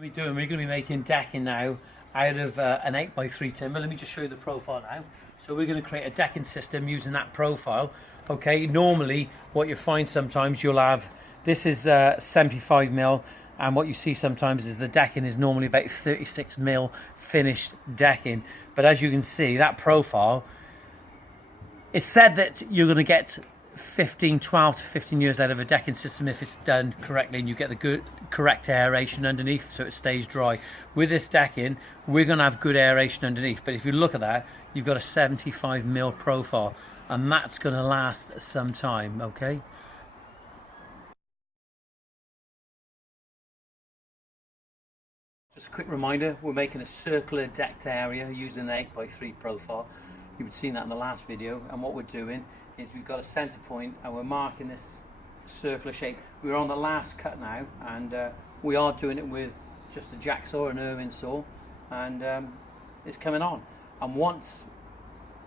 We're going to be making decking now out of an 8x3 timber. Let me just show you the profile now. So we're going to create a decking system using that profile. Okay, normally what you find sometimes you'll have, this is 75 mil, and what you see sometimes is the decking is normally about 36 mil finished decking. But as you can see, that profile, it's said that you're going to get 12 to 15 years out of a decking system if it's done correctly and you get the good correct aeration underneath so it stays dry. With this decking, we're going to have good aeration underneath, but if you look at that, you've got a 75 mil profile, and that's going to last some time. Okay, just a quick reminder, we're making a circular decked area using the 8x3 profile. You've seen that in the last video, and what we're doing is we've got a center point and we're marking this circular shape. We're on the last cut now, and we are doing it with just a jack saw, an Irwin saw, and it's coming on. And once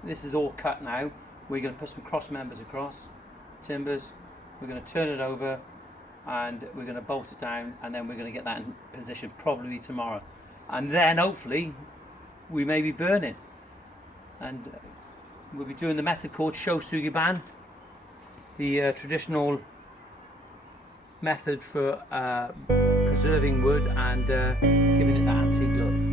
this is all cut now, we're going to put some cross members across, timbers, we're going to turn it over, and we're going to bolt it down, and then we're going to get that in position probably tomorrow. And then hopefully we may be burning. And we'll be doing the method called Shosugiban, the traditional method for preserving wood and giving it that antique look.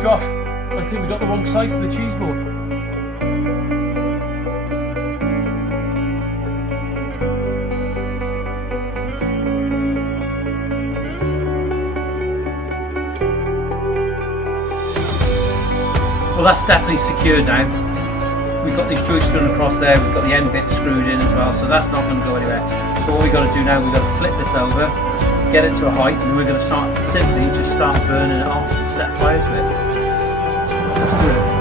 Josh, I think we got the wrong size for the cheese board. Well, that's definitely secured now. We've got these joists going across there, we've got the end bit screwed in as well, so that's not going to go anywhere. So what we've got to do now, we've got to flip this over, get it to a height, and then we're going to start simply just start burning it off and set fire to it. Let's do it.